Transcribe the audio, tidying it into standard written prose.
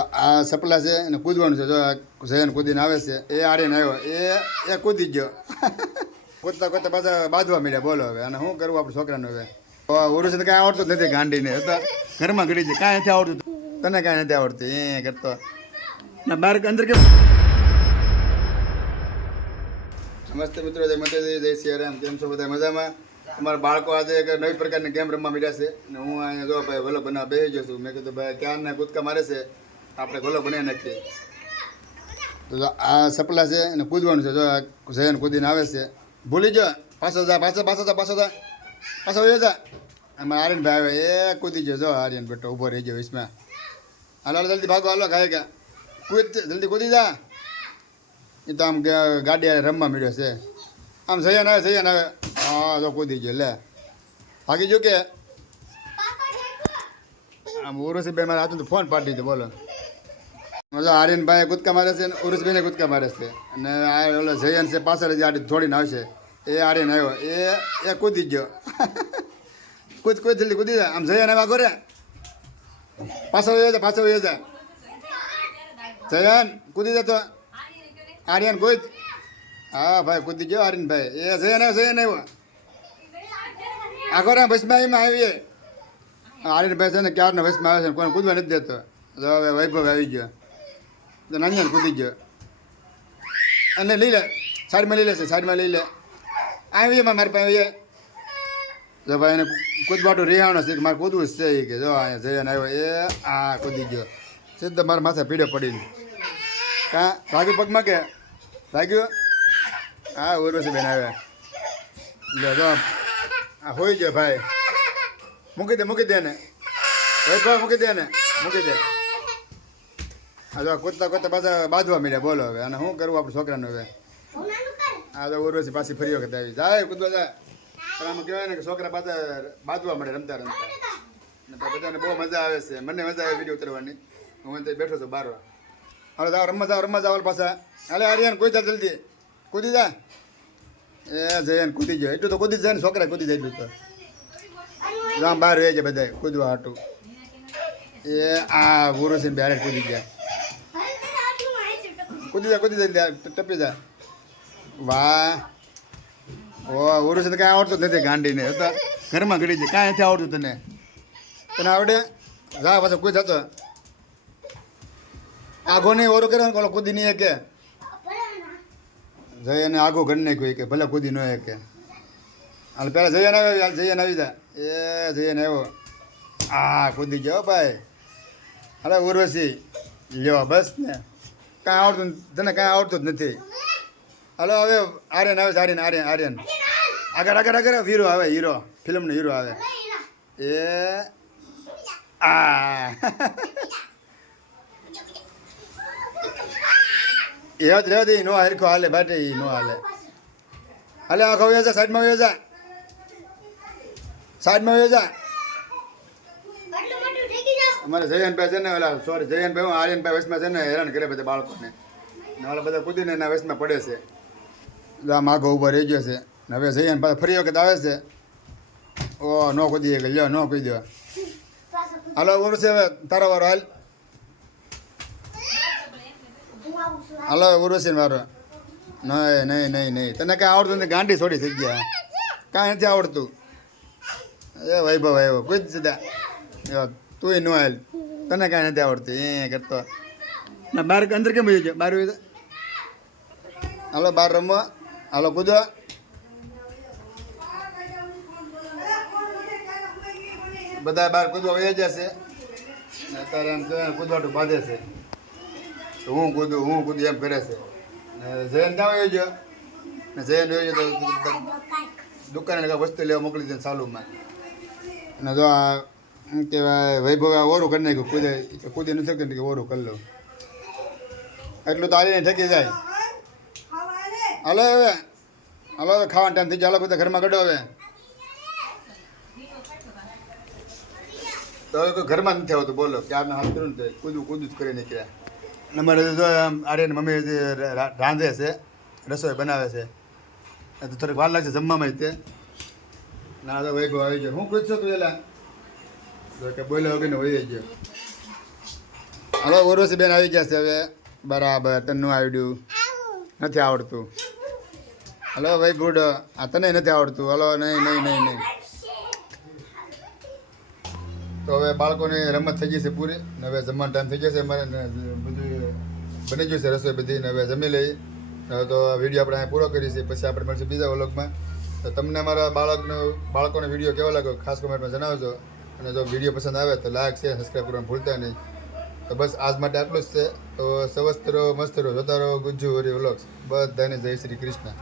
આ સપલા છે અને કૂદવાનું છે. જો જયન કૂદીને આવે છે, એ આડીને આવ્યો, એ કૂદી ગયો. કૂદતા કૂદતા પાછા બાંધવા મળ્યા. બોલો હવે અને શું કરવું આપણે છોકરાનું? હવે ઉરુષ કાંઈ આવડતું જ નથી ગાંડીને. હતા ઘરમાં ઘડી છે, કાંઈ નથી આવડતું. તને કાંઈ નથી આવડતું એ કરતો ના બહાર અંદર કેમ. નમસ્તે મિત્રો, જય માતાજી, જય સિયારામ. કેમ છો બધા? મજામાં? અમારા બાળકો આજે એક નવી પ્રકારની ગેમ રમવા મળ્યા છે અને હું અહીંયા જો ભાઈ ગોલો બનાવવા બેસી ગયો છું. મેં કીધું ભાઈ ક્યારના કૂદકા મારે છે, આપણે ગોલો બનાવી નાખીએ. તો આ સપલા છે અને કૂદવાનું છે. જો જયન કૂદીને આવે છે, ભૂલી ગયો. પાછો જા, પાછો વયો જા. આમાં આર્યનભાઈ આવે, એ કૂદી ગયો. જો આર્યન બેટો ઊભો રહી ગયો વિસ્મા. હાલો જલ્દી ભાગો, હાલો ખાય ગયા. કૂદ, જલ્દી કૂદી જા. એ તો આમ ગાડી રમવા મળ્યો છે. આમ જયન આવે. હા જો કૂદી ગયો. લે ભાગી ગયો કે આમ ઉરુષભાઈ મારા હાથમાં ફોન પાડી દીધો. બોલો આર્યનભાઈ કૂદકા મારે છે ને ઉરુષભાઈને કૂદકા મારે છે અને આ ઓલો જયન છે પાછળ જ આડી થોડીને આવશે. એ આર્યન આવ્યો, એ કૂદી ગયો. કૂદ જલ્દી કૂદી જાય. આમ જયન આવ્યા ઘરે પાછો વયો જા. જયન કૂદી જતો. આર્યન કૂદ. હા ભાઈ કૂદી ગયો આર્યનભાઈ. એ જયન આવ્યો આગળ બસમાં એમાં આવીએ. આર્યનભાઈ છે ને ક્યારનો બસમાં આવે છે, કોઈને કૂદવા નથી દેતો. તો હવે વૈભવ આવી ગયો તો નાની કૂદી ગયો અને લઈ લે સાઈડમાં લઈ લે. આવીએ મારી પાસે આવીએ. જો ભાઈ એને કૂદવાટું રિહાણો છે કે મારે કૂદવું જ છે. એ કે જો અહીંયા જયન આવ્યો, એ આ કૂદી ગયો. સીધો મારા માથે પીડો પડીને. કાં ભાગ્યું પગમાં કે ભાગ્યું? હા ઉર્વશીબેન આવ્યા. જો આ હોઈ ગયો ભાઈ. મૂકી દે ને ભાઈ, મૂકી દે. હા જો કૂદતા પાછા બાંધવા મળ્યા. બોલો હવે અને શું કરવું આપણે છોકરાનું? હવે હા તો ઉર્વશી પાછી ફરી વખત આવી જાય કૂદવા જાય. પણ આમાં કહેવાય ને કે છોકરા પાછા બાંધવા મળે રમતા ને તો બધાને બહુ મજા આવે છે. મને મજા આવે વિડીયો ઉતરવાની. હું ત્યાં બેઠો છું બાર. હાલો જાઓ રમવા જાવ પાછા. હાલે આર્યન કૂદી જા, જલ્દી કૂદી જા. એ જયન કૂદી ગયો. એટલું તો કૂદી જાય ને છોકરા કૂદી જાય. એટલું તો આમ બહાર રહે છે બધા કૂદવા હાટું. એ આ ઉરુષીને બેરે કૂદી ગયા. કૂદી જા ટપી જા. વાહ ઓ ઉરુષીને કાંઈ આવડતું જ નથી ગાંડીને. હતા ઘરમાં ઘડી છે, કાંઈ નથી આવડતું. તને આવડે? જા પાછો કોઈ થતો આઘો નહીં ઓરું કરે ને કૂદી નહીં કે જયને આગો ઘડી નાખ્યું કે ભલે કૂદી ન કે. હાલ પહેલાં જયન આવી જા. એ જયન આવ્યો, આ કૂદી ગયો ભાઈ. હાલે ઉર્વશી લ્યો બસ ને. કાંઈ આવડતું તને, કાંઈ આવડતું જ નથી. હાલો હવે આર્યન આવે છે. આર્યન આગળ હીરો આવે, હીરો ફિલ્મનો હીરો આવે. એ આ એ જ રહેવા દે. નો હરખો હાલે બાટે, એ નો હાલે. આખો વયો જા. સાઈડમાં વયો જા. અમારે જયનભાઈ છે ને ઓલા જયનભાઈ આર્યનભાઈ વસમાં છે ને હેરાન કરે બધા બાળકોને. ઓલા બધા કૂદીને એના વસમાં પડે છે. આમ આગો ઊભો રહી ગયો છે. હવે જયન પાછા ફરી વખત આવે છે. ઓ નો કૂદી ગયો, નો કૂદ્યો. હાલો ઉરુષી હવે તારો વારો. હાલો ઉર્વશીને વારો. નહીં તને કાંઈ આવડતું નથી. ગાંડી છોડી થઈ ગયા, કાંઈ નથી આવડતું. એ વૈભવ આવ્યો કૂદ સીધા. તું ન હાલ, તને કાંઈ નથી આવડતું એ કરતો ના. બહાર અંદર કેમ વહી ગયો? બહાર હાલો બહાર રમવા. હાલો કૂદો. બધા બહાર કૂદવા વહી જશે. અત્યારે એમ કૂદવાટું બાંધે છે. તો હું કૂદું એમ કરે છે. જયન ના વયો ગયો ને જયન વયો ગયો તો દુકાને કાંઈ વસ્તુ લેવા મોકલી દે ચાલુમાં. અને જો આ શું કહેવાય વૈભવ ઓરું કરી નાખ્યું. કૂદી નથી શકતી કે ઓરું કરી લો. એટલું તો આવીને ઠકી જાય. હાલો હવે ખાવાનો ટાઈમ થઈ ગયો. હાલો બધા ઘરમાં કાઢો હવે. તો હવે કોઈ ઘરમાં નથી આવતું. બોલો ક્યારના હાથ કર્યું ને કૂદું જ કરી નીકળ્યા. અમારે જો આર્યન મમ્મી રાંધે છે, રસોઈ બનાવે છે. તો થોડીક વાર લાગશે જમવામાં. તે ના તો વૈભવ આવી ગયો. હું પૂછશો તું એલા કે બોલ્યા વગર ને વહી ગયો. હલો ઉર્વશી બેન આવી ગયા છે હવે બરાબર તને આવડ્યું નથી આવડતું હલો ભાઈ ગુડ આ તને નથી આવડતું હલો નહીં તો હવે બાળકોની રમત થઈ ગઈ છે પૂરી ને હવે જમવાનો ટાઈમ થઈ ગયો છે અમારે બધું બની ગયું છે રસોઈ બધી ને હવે જમી લઈ હવે તો વિડીયો આપણે અહીં પૂરો કરી છે પછી આપણે મળશું બીજા વ્લોગમાં તો તમને અમારા બાળકોનો વિડીયો કેવો લાગ્યો ખાસ કમેન્ટમાં જણાવજો અને જો વિડીયો પસંદ આવે તો લાઈક શેર સબસ્ક્રાઈબ કરવાનું ભૂલતા નહીં તો બસ આજ માટે આટલું જ છે તો સ્વસ્થ રહો મસ્ત રહો જોતા રહો ગુજ્જુ વરી વ્લોગ્સ બધાને જય શ્રી કૃષ્ણ